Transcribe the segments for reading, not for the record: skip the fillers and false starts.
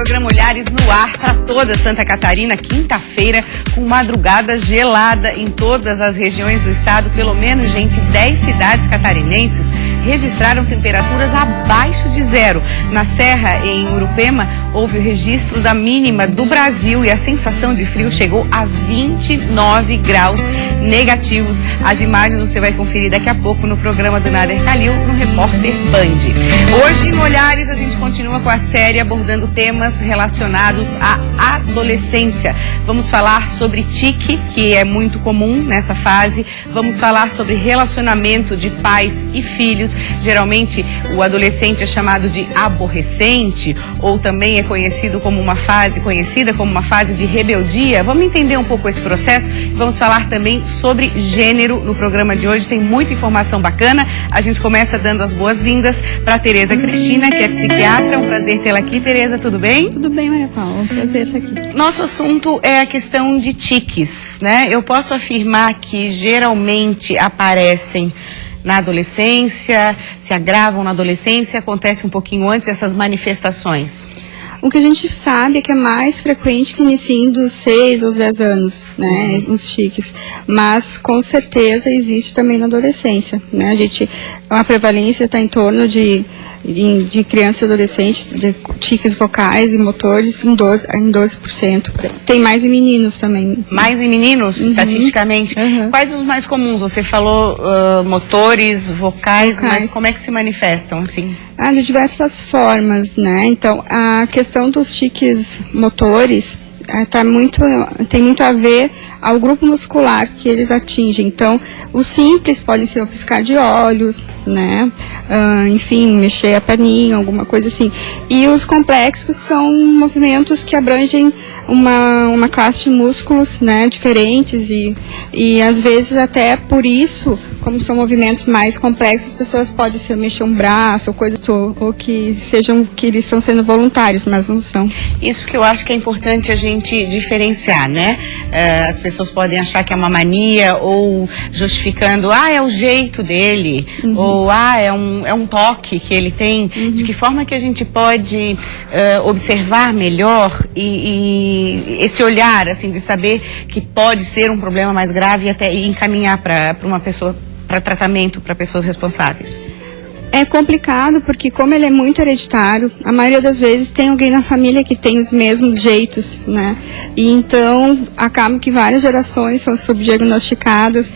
programa Olhares no ar para toda Santa Catarina, quinta-feira, com madrugada gelada em todas as regiões do estado. Pelo menos, gente, 10 cidades catarinenses registraram temperaturas abaixo de zero. Na Serra, em Urupema, houve o registro da mínima do Brasil e a sensação de frio chegou a 29 graus negativos. As imagens você vai conferir daqui a pouco no programa do Nader Kalil, no Repórter Band. Hoje, no Olhares, a gente continua com a série abordando temas relacionados à adolescência. Vamos falar sobre tique, que é muito comum nessa fase. Vamos falar sobre relacionamento de pais e filhos. Geralmente, o adolescente é chamado de aborrecente, ou também é conhecida como uma fase de rebeldia. Vamos entender um pouco esse processo. Vamos falar também sobre gênero no programa de hoje. Tem muita informação bacana. A gente começa dando as boas-vindas para a Tereza Cristina, que é psiquiatra. Um prazer tê-la aqui, Tereza. Tudo bem? Tudo bem, Maria Paula. Um prazer estar aqui. Nosso assunto é a questão de tiques, né? Eu posso afirmar que geralmente aparecem na adolescência, se agravam na adolescência, acontece um pouquinho antes essas manifestações. O que a gente sabe é que é mais frequente que iniciem dos 6 aos 10 anos, né, os tiques. Mas, com certeza, existe também na adolescência, né? A prevalência está em torno de crianças e adolescentes, de tiques vocais e motores, em 12%. Tem mais em meninos também. Mais em meninos, estatisticamente? Quais os mais comuns? Você falou motores, vocais, mas como é que se manifestam, assim? De diversas formas, né? Então, a questão dos tiques motores tem muito a ver ao grupo muscular que eles atingem. Então, os simples podem ser o piscar de olhos, né? Enfim, mexer a perninha, alguma coisa assim. E os complexos são movimentos que abrangem uma classe de músculos, né, diferentes e às vezes até por isso, como são movimentos mais complexos, as pessoas podem mexer um braço ou coisas ou que eles estão sendo voluntários, mas não são. Isso que eu acho que é importante a gente diferenciar, né? As pessoas podem achar que é uma mania ou justificando, é o jeito dele, ou é um toque que ele tem. De que forma que a gente pode observar melhor e esse olhar, assim, de saber que pode ser um problema mais grave e até encaminhar para uma pessoa, para tratamento, para pessoas responsáveis? É complicado porque, como ele é muito hereditário, a maioria das vezes tem alguém na família que tem os mesmos jeitos, né? E então, acaba que várias gerações são subdiagnosticadas,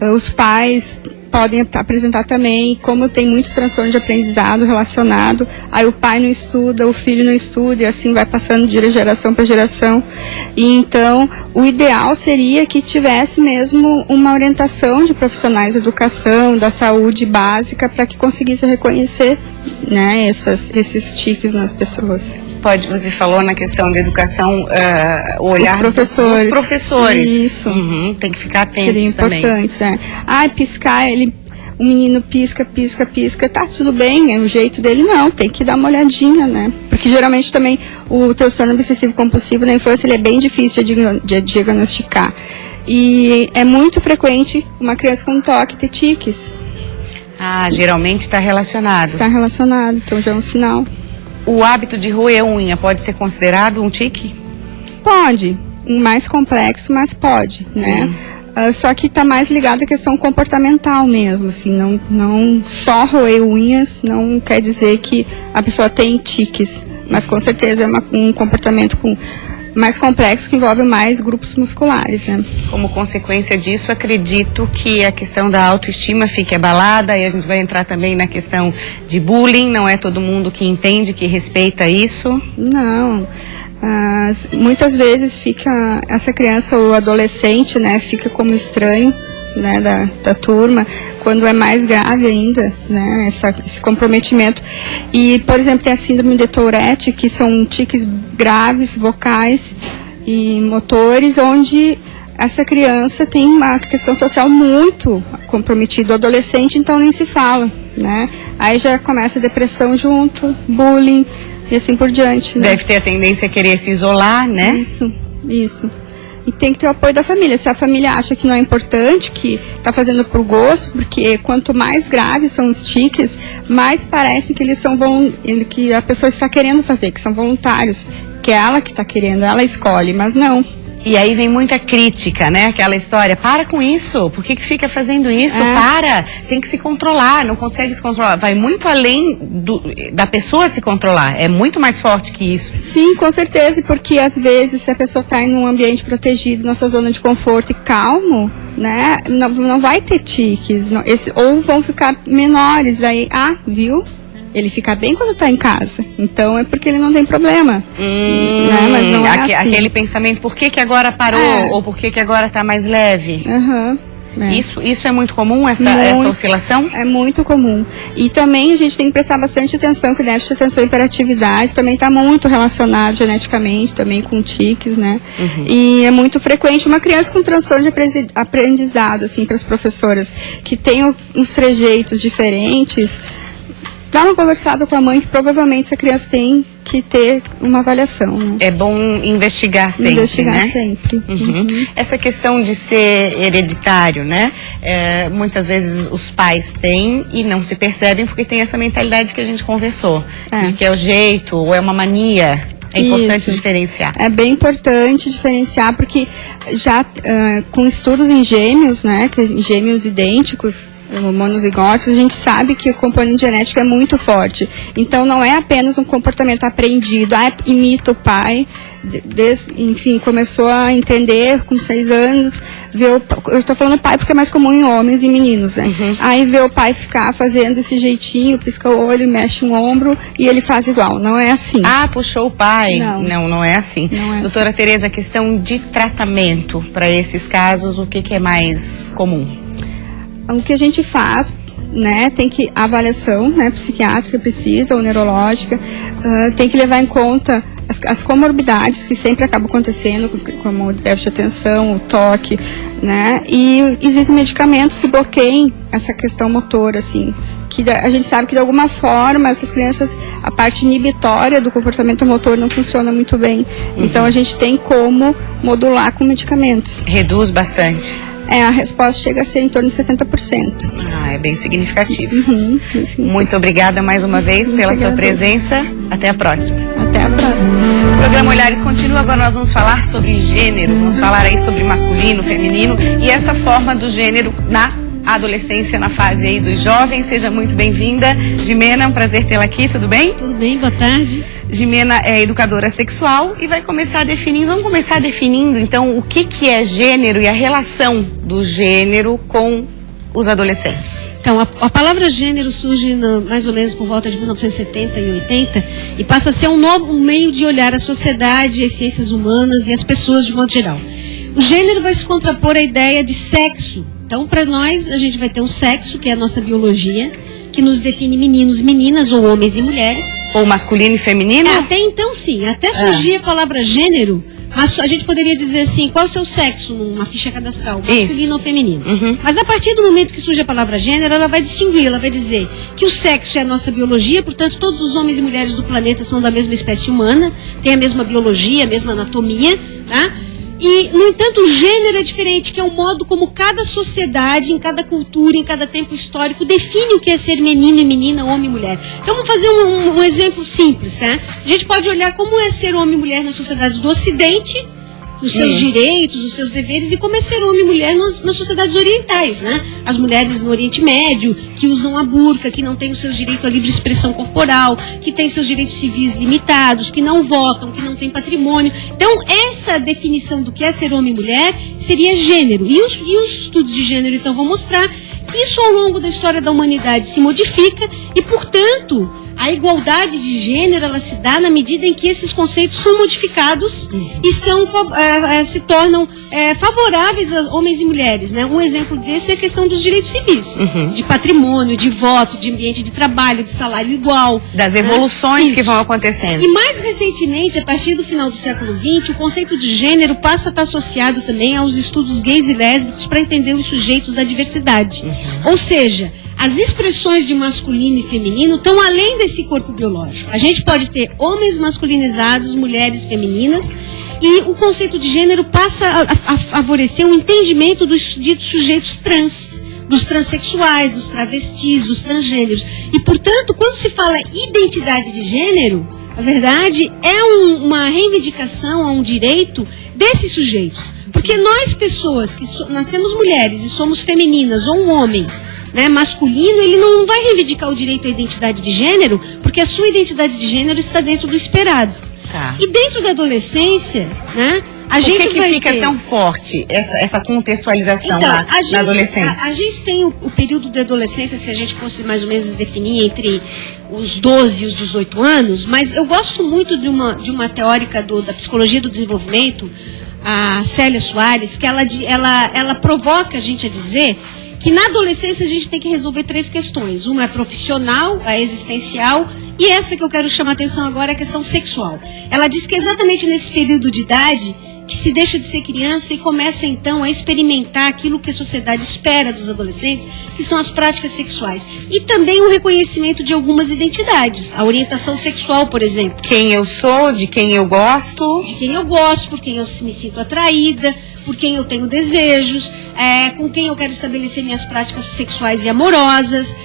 os pais podem apresentar também, como tem muito transtorno de aprendizado relacionado, aí o pai não estuda, o filho não estuda, e assim vai passando de geração para geração. E então, o ideal seria que tivesse mesmo uma orientação de profissionais de educação, da saúde básica, para que conseguisse reconhecer, né, esses tiques nas pessoas. Você falou na questão da educação, o olhar dos professores. Isso. Tem que ficar atento. Seria importante, também. Piscar, o menino pisca, tá tudo bem, é o jeito dele, não, tem que dar uma olhadinha, né? Porque geralmente também o transtorno obsessivo compulsivo na infância ele é bem difícil de diagnosticar. E é muito frequente uma criança com toque ter tiques. Geralmente está relacionado. Está relacionado, então já é um sinal. O hábito de roer unha pode ser considerado um tique? Pode. Mais complexo, mas pode, né? Só que está mais ligado à questão comportamental mesmo, assim, não só roer unhas não quer dizer que a pessoa tem tiques, mas com certeza é um comportamento mais complexo que envolve mais grupos musculares, né? Como consequência disso, acredito que a questão da autoestima fique abalada e a gente vai entrar também na questão de bullying. Não é todo mundo que entende, que respeita isso? Não. Muitas vezes fica essa criança ou adolescente, né, fica como estranho, né, da turma, quando é mais grave ainda, né, esse comprometimento. E, por exemplo, tem a síndrome de Tourette, que são tiques graves, vocais e motores, onde essa criança tem uma questão social muito comprometida. O adolescente, então, nem se fala, né? Aí já começa a depressão junto, bullying e assim por diante. Né? Deve ter a tendência a querer se isolar, né? Isso. E tem que ter o apoio da família. Se a família acha que não é importante, que está fazendo por gosto, porque quanto mais graves são os tiques, mais parece que eles são que a pessoa está querendo fazer, que são voluntários. porque é ela que está querendo, ela escolhe, mas não. E aí vem muita crítica, né? Aquela história, para com isso, por que fica fazendo isso? Para, tem que se controlar, não consegue se controlar. Vai muito além da pessoa se controlar, é muito mais forte que isso. Sim, com certeza, porque às vezes se a pessoa está em um ambiente protegido, nossa zona de conforto e calmo, né? Não vai ter tiques, ou vão ficar menores, aí, viu? Ele fica bem quando está em casa, então é porque ele não tem problema, né? Mas não é assim. Aquele pensamento, por que agora parou, ou por que agora está mais leve? Isso é muito comum, essa oscilação? É muito comum. E também a gente tem que prestar bastante atenção, que déficit de atenção e hiperatividade também está muito relacionado geneticamente também com tiques, né? E é muito frequente uma criança com transtorno de aprendizado, assim, para as professoras, que tem uns trejeitos diferentes. Dá uma conversada com a mãe, que provavelmente essa criança tem que ter uma avaliação, né? É bom investigar sempre, Investigar sempre. Essa questão de ser hereditário, né? Muitas vezes os pais têm e não se percebem porque tem essa mentalidade que a gente conversou. Que é o jeito, ou é uma mania. É importante diferenciar. É bem importante diferenciar, porque já com estudos em gêmeos, né? Gêmeos idênticos, monozigóticos, a gente sabe que o componente genético é muito forte. Então não é apenas um comportamento aprendido, imita o pai, enfim, começou a entender com 6 anos, eu estou falando pai porque é mais comum em homens e meninos, né? Aí vê o pai ficar fazendo esse jeitinho, pisca o olho, mexe um ombro e ele faz igual. Não é assim. Puxou o pai. Não é assim. Doutora Tereza, a questão de tratamento para esses casos, o que é mais comum? O que a gente faz, né, tem que a avaliação, né, psiquiátrica precisa, ou neurológica, tem que levar em conta as comorbidades que sempre acabam acontecendo, como o déficit de atenção, o toque, né, e existem medicamentos que bloqueiam essa questão motora, assim, que a gente sabe que de alguma forma essas crianças, a parte inibitória do comportamento motor não funciona muito bem, então a gente tem como modular com medicamentos. Reduz bastante. A resposta chega a ser em torno de 70%. É bem significativo. Muito obrigada mais uma vez pela sua presença. Até a próxima. Até a próxima. O programa Olhares continua. Agora nós vamos falar sobre gênero. Vamos falar aí sobre masculino, feminino e essa forma do gênero na adolescência, na fase aí dos jovens. Seja muito bem-vinda. Jimena, é um prazer tê-la aqui, tudo bem? Tudo bem, boa tarde. Jimena é educadora sexual e vai começar definindo, vamos começar definindo então o que é gênero e a relação do gênero com os adolescentes. Então, a palavra gênero surge mais ou menos por volta de 1970 e 80 e passa a ser um novo meio de olhar a sociedade, as ciências humanas e as pessoas de modo geral. O gênero vai se contrapor à ideia de sexo. Então, para nós, a gente vai ter um sexo, que é a nossa biologia, que nos define meninos, meninas, ou homens e mulheres. Ou masculino e feminino? Até então, sim. Até surgir a palavra gênero, mas a gente poderia dizer assim, qual é o seu sexo numa ficha cadastral, masculino ou feminino. Mas a partir do momento que surge a palavra gênero, ela vai distinguir, ela vai dizer que o sexo é a nossa biologia, portanto, todos os homens e mulheres do planeta são da mesma espécie humana, têm a mesma biologia, a mesma anatomia, tá? E, no entanto, o gênero é diferente, que é o modo como cada sociedade, em cada cultura, em cada tempo histórico, define o que é ser menino e menina, homem e mulher. Então, vamos fazer um exemplo simples, tá? A gente pode olhar como é ser homem e mulher nas sociedades do Ocidente, os seus direitos, os seus deveres, e como é ser homem e mulher nas sociedades orientais, né? As mulheres no Oriente Médio, que usam a burca, que não têm o seu direito à livre expressão corporal, que têm seus direitos civis limitados, que não votam, que não têm patrimônio. Então, essa definição do que é ser homem e mulher seria gênero. E os estudos de gênero, então, vão mostrar que isso, ao longo da história da humanidade, se modifica e, portanto, a igualdade de gênero, ela se dá na medida em que esses conceitos são modificados e se tornam favoráveis a homens e mulheres, né? Um exemplo desse é a questão dos direitos civis, de patrimônio, de voto, de ambiente de trabalho, de salário igual. Das evoluções que vão acontecendo. E mais recentemente, a partir do final do século XX, o conceito de gênero passa a estar associado também aos estudos gays e lésbicos para entender os sujeitos da diversidade. Ou seja, as expressões de masculino e feminino estão além desse corpo biológico. A gente pode ter homens masculinizados, mulheres femininas, e o conceito de gênero passa a favorecer o entendimento dos ditos sujeitos trans, dos transexuais, dos travestis, dos transgêneros. E, portanto, quando se fala identidade de gênero, na verdade, é uma reivindicação a um direito desses sujeitos. Porque nós, pessoas que nascemos mulheres e somos femininas, ou um homem, né, masculino, ele não vai reivindicar o direito à identidade de gênero, porque a sua identidade de gênero está dentro do esperado. Tá. E dentro da adolescência, né, a gente Por que vai fica ter... tão forte essa contextualização Então, na adolescência? A gente tem o período de adolescência, se a gente fosse mais ou menos definir entre os 12 e os 18 anos, mas eu gosto muito de uma teórica da psicologia do desenvolvimento, a Célia Soares, que ela provoca a gente a dizer que na adolescência a gente tem que resolver 3 questões. Uma é profissional, a existencial, e essa que eu quero chamar a atenção agora é a questão sexual. Ela diz que é exatamente nesse período de idade que se deixa de ser criança e começa então a experimentar aquilo que a sociedade espera dos adolescentes, que são as práticas sexuais. E também o reconhecimento de algumas identidades, a orientação sexual, por exemplo. Quem eu sou, de quem eu gosto. De quem eu gosto, por quem eu me sinto atraída, por quem eu tenho desejos, com quem eu quero estabelecer minhas práticas sexuais e amorosas.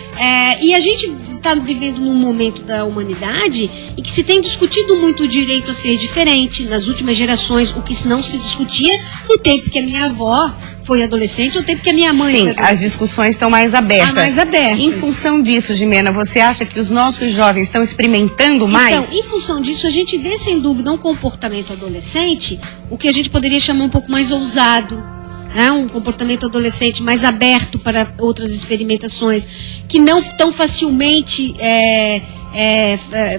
E a gente está vivendo num momento da humanidade em que se tem discutido muito o direito a ser diferente. Nas últimas gerações, o que não se discutia no tempo que a minha avó foi adolescente, ou no tempo que a minha mãe foi adolescente. Sim, as discussões estão mais abertas. Mais abertas. Em função disso, Gimena, você acha que os nossos jovens estão experimentando mais? Então, em função disso, a gente vê, sem dúvida, um comportamento adolescente, o que a gente poderia chamar um pouco mais ousado, né? Um comportamento adolescente mais aberto para outras experimentações, que não tão facilmente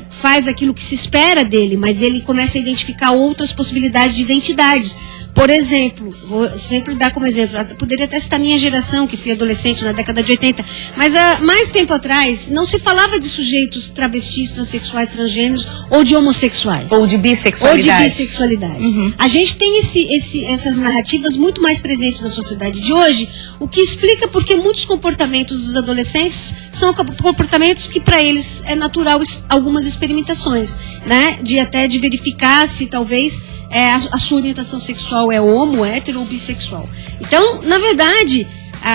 faz aquilo que se espera dele, mas ele começa a identificar outras possibilidades de identidades. Por exemplo, vou sempre dar como exemplo, poderia até citar minha geração, que foi adolescente na década de 80, mas há mais tempo atrás não se falava de sujeitos travestis, transexuais, transgêneros ou de homossexuais. Ou de bissexualidade. Uhum. A gente tem essas narrativas muito mais presentes na sociedade de hoje, o que explica porque muitos comportamentos dos adolescentes são comportamentos que para eles é natural algumas experimentações, né? De verificar se talvez a sua orientação sexual é homo, hétero ou bissexual. Então, na verdade,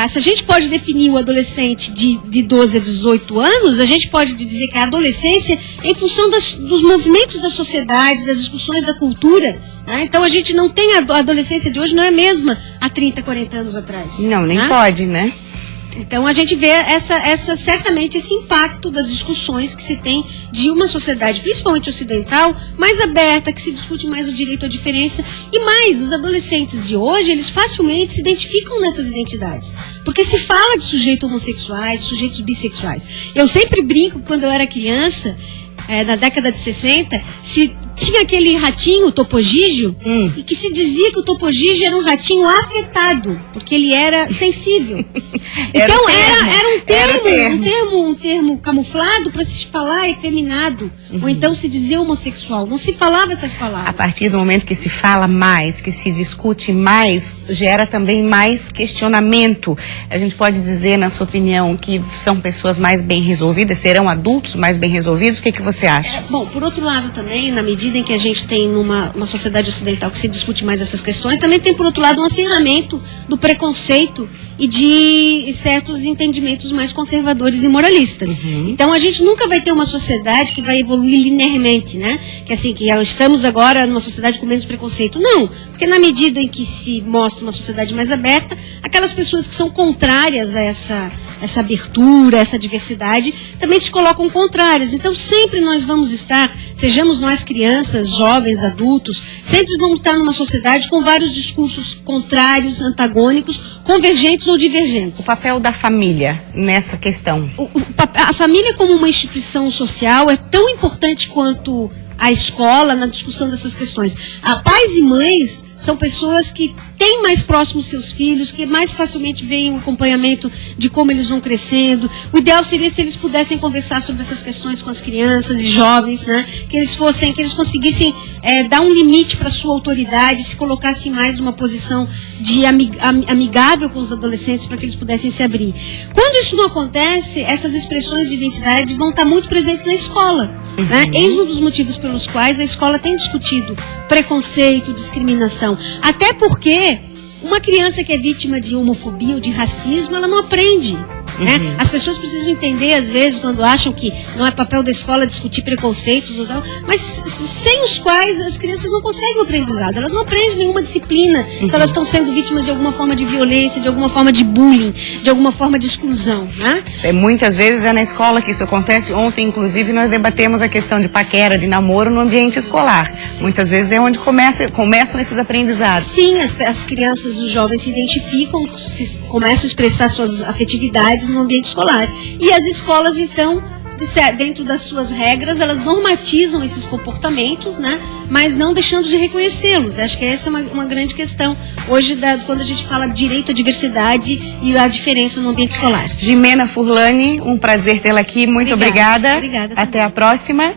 se a gente pode definir o adolescente de 12 a 18 anos, a gente pode dizer que a adolescência é em função dos movimentos da sociedade, das discussões da cultura. Né? Então, a gente não tem a adolescência de hoje, não é a mesma há 30, 40 anos atrás. Não, nem pode, né? Então a gente vê certamente esse impacto das discussões que se tem de uma sociedade, principalmente ocidental, mais aberta, que se discute mais o direito à diferença. E mais, os adolescentes de hoje, eles facilmente se identificam nessas identidades. Porque se fala de sujeitos homossexuais, de sujeitos bissexuais. Eu sempre brinco, quando eu era criança, na década de 60, se tinha aquele ratinho, o Topogígio, e que se dizia que o Topogígio era um ratinho afetado, porque ele era sensível. Então era um termo camuflado para se falar efeminado, ou então se dizer homossexual. Não se falava essas palavras. A partir do momento que se fala mais, que se discute mais, gera também mais questionamento. A gente pode dizer, na sua opinião, que são pessoas mais bem resolvidas, serão adultos mais bem resolvidos? O que você acha? Bom, por outro lado também, na medida em que a gente tem uma sociedade ocidental que se discute mais essas questões, também tem, por outro lado, um acirramento do preconceito e de certos entendimentos mais conservadores e moralistas. Então, a gente nunca vai ter uma sociedade que vai evoluir linearmente, né? Que assim, que estamos agora numa sociedade com menos preconceito. Não, porque na medida em que se mostra uma sociedade mais aberta, aquelas pessoas que são contrárias a essa abertura, essa diversidade, também se colocam contrárias. Então, sempre nós vamos estar, sejamos nós crianças, jovens, adultos, sempre vamos estar numa sociedade com vários discursos contrários, antagônicos, convergentes ou divergentes. O papel da família nessa questão? A família como uma instituição social é tão importante quanto a escola na discussão dessas questões. Pais e mães são pessoas que têm mais próximos seus filhos, que mais facilmente veem o acompanhamento de como eles vão crescendo. O ideal seria se eles pudessem conversar sobre essas questões com as crianças e jovens, né? Que eles conseguissem dar um limite para a sua autoridade, se colocassem mais numa posição de amigável com os adolescentes para que eles pudessem se abrir. Quando isso não acontece, essas expressões de identidade vão estar muito presentes na escola. Né? Eis um dos motivos pelos quais a escola tem discutido preconceito, discriminação. Até porque uma criança que é vítima de homofobia ou de racismo, ela não aprende. Né? As pessoas precisam entender, às vezes, quando acham que não é papel da escola discutir preconceitos ou tal, mas sem os quais as crianças não conseguem o aprendizado. Elas não aprendem nenhuma disciplina se elas estão sendo vítimas de alguma forma de violência, de alguma forma de bullying, de alguma forma de exclusão. Né? Muitas vezes é na escola que isso acontece. Ontem, inclusive, nós debatemos a questão de paquera, de namoro no ambiente escolar. Sim. Muitas vezes é onde começam esses aprendizados. Sim, as crianças, os jovens se identificam, começam a expressar suas afetividades no ambiente escolar. E as escolas, então, dentro das suas regras, elas normatizam esses comportamentos, né? Mas não deixando de reconhecê-los. Acho que essa é uma grande questão hoje, quando a gente fala direito à diversidade e a diferença no ambiente escolar. Jimena Furlani, um prazer tê-la aqui. Muito obrigada. Obrigada. Até a próxima.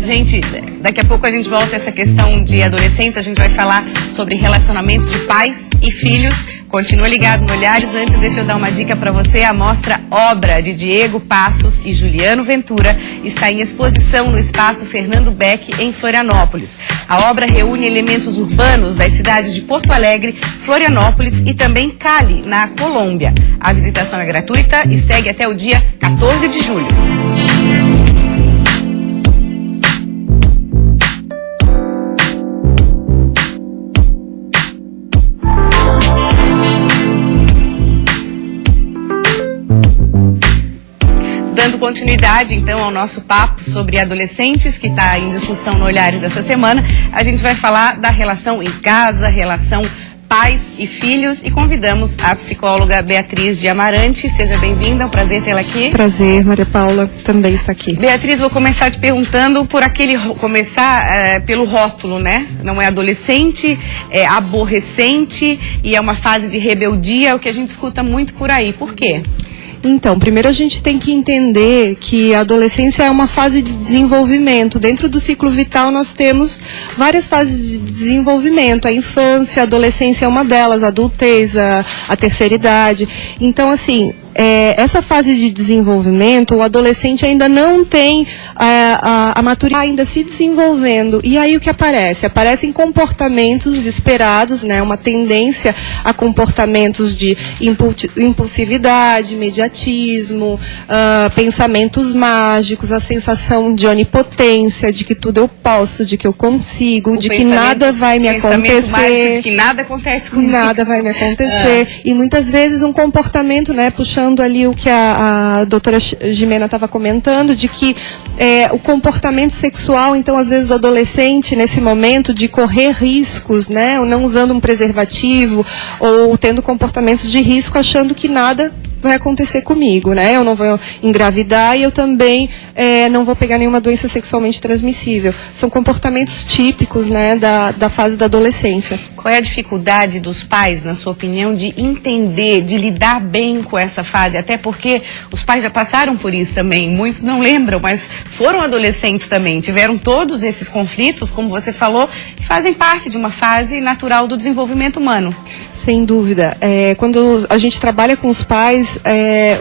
Gente, daqui a pouco a gente volta a essa questão de adolescência. A gente vai falar sobre relacionamento de pais e filhos. Continua ligado no Olhares. Antes, deixa eu dar uma dica para você. A mostra Obra, de Diego Passos e Juliano Ventura, está em exposição no Espaço Fernando Beck, em Florianópolis. A obra reúne elementos urbanos das cidades de Porto Alegre, Florianópolis e também Cali, na Colômbia. A visitação é gratuita e segue até o dia 14 de julho. Dando continuidade, então, ao nosso papo sobre adolescentes, que está em discussão no Olhares essa semana, a gente vai falar da relação em casa, relação pais e filhos, e convidamos a psicóloga Beatriz de Amarante. Seja bem-vinda, é um prazer tê-la aqui. Prazer, Maria Paula, também está aqui. Beatriz, vou começar te perguntando pelo rótulo, né? Não é adolescente, é aborrecente e é uma fase de rebeldia, é o que a gente escuta muito por aí. Por quê? Então, primeiro a gente tem que entender que a adolescência é uma fase de desenvolvimento. Dentro do ciclo vital nós temos várias fases de desenvolvimento. A infância, a adolescência é uma delas, a adultez, a terceira idade. Então, assim, essa fase de desenvolvimento, o adolescente ainda não tem a maturidade, ainda se desenvolvendo. E aí o que aparece? Aparecem comportamentos esperados, né? Uma tendência a comportamentos de impulsividade, imediatismo, pensamentos mágicos, a sensação de onipotência, de que tudo eu posso, de que eu consigo, de que nada vai me acontecer. Mágico de que nada acontece comigo. Nada vai me acontecer. E muitas vezes um comportamento, né, puxando ali o que a doutora Jimena estava comentando, de que o comportamento sexual, então, às vezes, do adolescente, nesse momento, de correr riscos, né, ou não usando um preservativo, ou tendo comportamentos de risco, achando que nada vai acontecer comigo, né? Eu não vou engravidar e eu também não vou pegar nenhuma doença sexualmente transmissível. São comportamentos típicos, né, da fase da adolescência. Qual é a dificuldade dos pais, na sua opinião, de entender, de lidar bem com essa fase? Até porque os pais já passaram por isso também. Muitos não lembram, mas foram adolescentes também. Tiveram todos esses conflitos, como você falou, que fazem parte de uma fase natural do desenvolvimento humano. Sem dúvida. Quando a gente trabalha com os pais,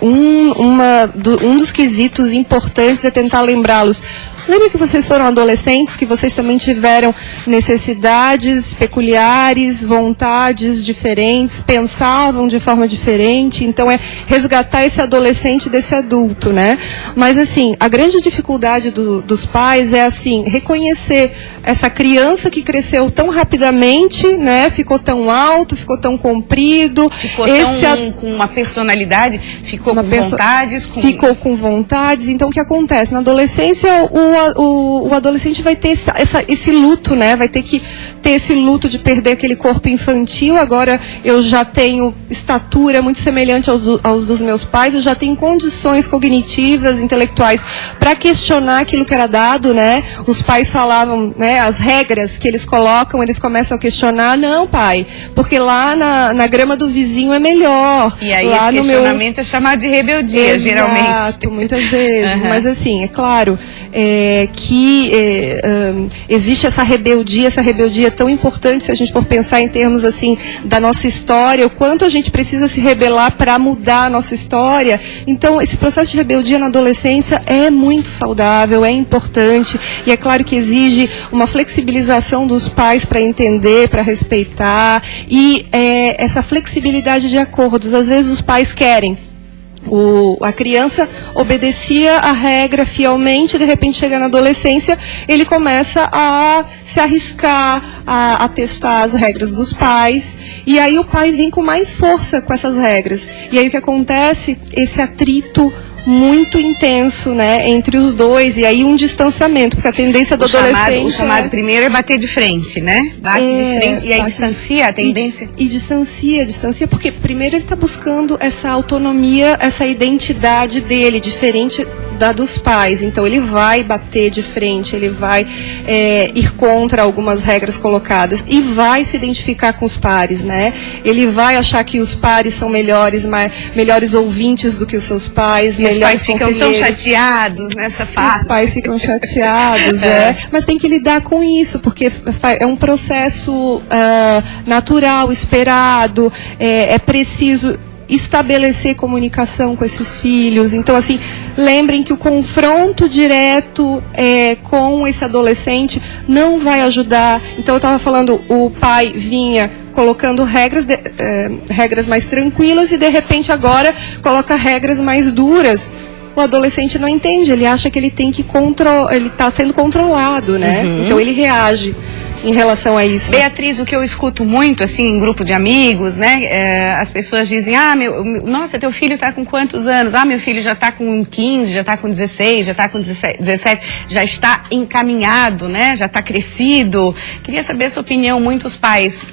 um dos quesitos importantes é tentar lembrá-los. Lembra que vocês foram adolescentes, que vocês também tiveram necessidades peculiares, vontades diferentes, pensavam de forma diferente, então é resgatar esse adolescente desse adulto, né? Mas assim, a grande dificuldade dos pais é assim, reconhecer essa criança que cresceu tão rapidamente, né? Ficou tão alto, ficou tão comprido. Ficou com uma personalidade, ficou com vontades. Ficou com vontades, então o que acontece? Na adolescência, o adolescente vai ter esse luto, né? Vai ter que ter esse luto de perder aquele corpo infantil. Agora eu já tenho estatura muito semelhante aos dos meus pais, eu já tenho condições cognitivas, intelectuais para questionar aquilo que era dado, né? Os pais falavam, né? As regras que eles colocam, eles começam a questionar. Não, pai, porque lá na grama do vizinho é melhor. E aí lá esse questionamento é chamado de rebeldia, geralmente. Exato, muitas vezes. Mas assim, é claro que existe essa rebeldia tão importante, se a gente for pensar em termos assim da nossa história, o quanto a gente precisa se rebelar para mudar a nossa história. Então, esse processo de rebeldia na adolescência é muito saudável, é importante, e é claro que exige uma flexibilização dos pais para entender, para respeitar, e essa flexibilidade de acordos. Às vezes os pais querem A criança obedecia a regra fielmente, de repente chega na adolescência, ele começa a se arriscar, a testar as regras dos pais, e aí o pai vem com mais força com essas regras. E aí o que acontece? Esse atrito muito intenso, né, entre os dois, e aí um distanciamento, porque a tendência do adolescente... O chamado primeiro é bater de frente, né? Bate de frente e aí distancia a tendência. E distancia, porque primeiro ele está buscando essa autonomia, essa identidade dele, diferente da dos pais. Então ele vai bater de frente, ele vai ir contra algumas regras colocadas e vai se identificar com os pares, né? Ele vai achar que os pares são melhores ouvintes do que os seus pais, os pais ficam tão chateados nessa fase. Os pais ficam chateados, mas tem que lidar com isso, porque é um processo natural, esperado, é preciso estabelecer comunicação com esses filhos. Então, assim, lembrem que o confronto direto com esse adolescente não vai ajudar. Então, eu estava falando, o pai vinha colocando regras mais tranquilas e, de repente, agora coloca regras mais duras. O adolescente não entende, ele acha que ele tem que ele está sendo controlado, né? Então, ele reage em relação a isso. Beatriz, o que eu escuto muito, assim, em grupo de amigos, né, as pessoas dizem, nossa, teu filho está com quantos anos? Meu filho já está com 15, já está com 16, já está com 17, já está encaminhado, né, já está crescido. Queria saber a sua opinião. Muitos pais,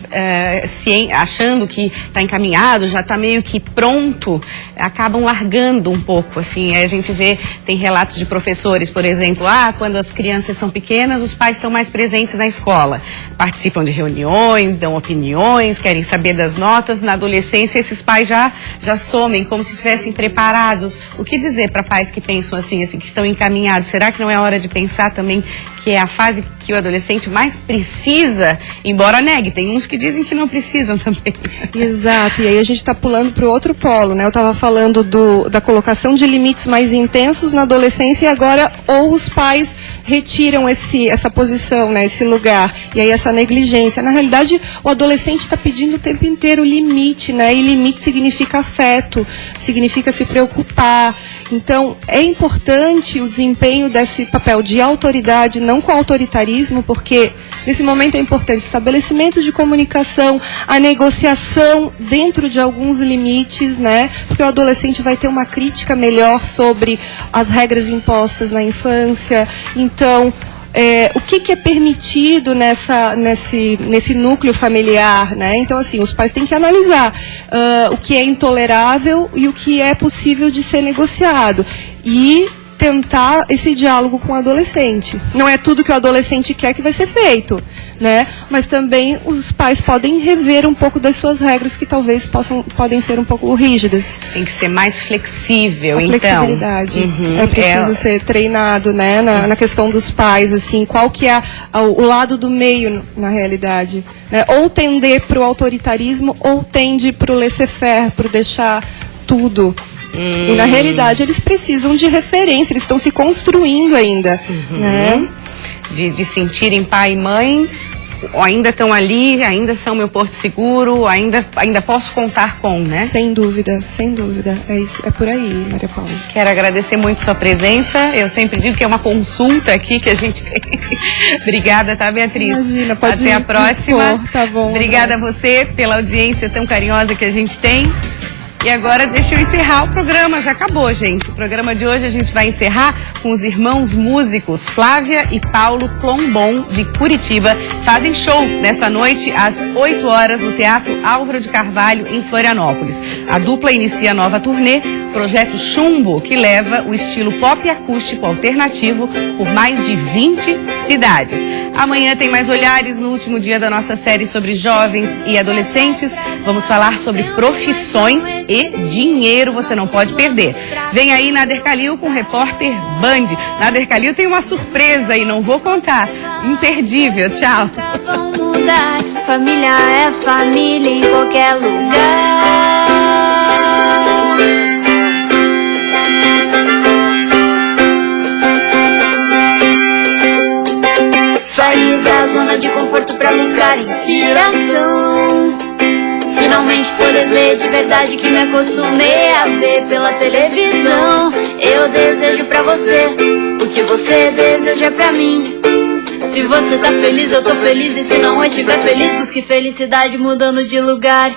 achando que está encaminhado, já está meio que pronto, acabam largando um pouco, assim. A gente vê, tem relatos de professores, por exemplo, quando as crianças são pequenas, os pais estão mais presentes na escola. Participam de reuniões, dão opiniões, querem saber das notas. Na adolescência, esses pais já somem, como se estivessem preparados. O que dizer para pais que pensam assim, que estão encaminhados? Será que não é hora de pensar também que é a fase que o adolescente mais precisa, embora negue? Tem uns que dizem que não precisam também. Exato, e aí a gente está pulando para o outro polo, né? Eu estava falando da colocação de limites mais intensos na adolescência, e agora ou os pais retiram essa posição, né, esse lugar, e aí essa negligência. Na realidade, o adolescente está pedindo o tempo inteiro limite, né, e limite significa afeto, significa se preocupar. Então, é importante o desempenho desse papel de autoridade, não com autoritarismo, porque nesse momento é importante o estabelecimento de comunicação, a negociação dentro de alguns limites, né, porque o adolescente vai ter uma crítica melhor sobre as regras impostas na infância. Então, o que é permitido nesse núcleo familiar, né? Então, assim, os pais têm que analisar o que é intolerável e o que é possível de ser negociado. E tentar esse diálogo com o adolescente. Não é tudo que o adolescente quer que vai ser feito, né? Mas também os pais podem rever um pouco das suas regras, que talvez podem ser um pouco rígidas. Tem que ser mais flexível, então. Flexibilidade. É preciso ser treinado, né? Na questão dos pais, assim, qual que é o lado do meio, na realidade, né? Ou tender para o autoritarismo, ou tende para o laissez-faire, para deixar tudo. E na realidade eles precisam de referência, eles estão se construindo ainda, né? De sentirem pai e mãe, ainda estão ali, ainda são meu porto seguro, ainda posso contar com, né? Sem dúvida, sem dúvida. É isso, é por aí, Maria Paula. Quero agradecer muito sua presença. Eu sempre digo que é uma consulta aqui que a gente tem. Obrigada, tá, Beatriz? Imagina, pode Até a próxima. Expor, tá bom. Obrigada a você pela audiência tão carinhosa que a gente tem. E agora deixa eu encerrar o programa, já acabou, gente. O programa de hoje a gente vai encerrar com os irmãos músicos Flávia e Paulo Plombon, de Curitiba. Fazem show nessa noite às 8 horas no Teatro Álvaro de Carvalho, em Florianópolis. A dupla inicia a nova turnê, Projeto Chumbo, que leva o estilo pop acústico alternativo por mais de 20 cidades. Amanhã tem mais olhares no último dia da nossa série sobre jovens e adolescentes. Vamos falar sobre profissões e dinheiro, você não pode perder. Vem aí Nader Kalil com o repórter Band. Nader Kalil tem uma surpresa e não vou contar. Imperdível, tchau. Mudar, família é família em qualquer lugar. Sair da zona de conforto pra buscar inspiração. Finalmente poder ler de verdade que me acostumei a ver pela televisão. você, o que você deseja pra mim. Se você tá feliz, eu tô feliz, e se não estiver feliz, busque felicidade mudando de lugar.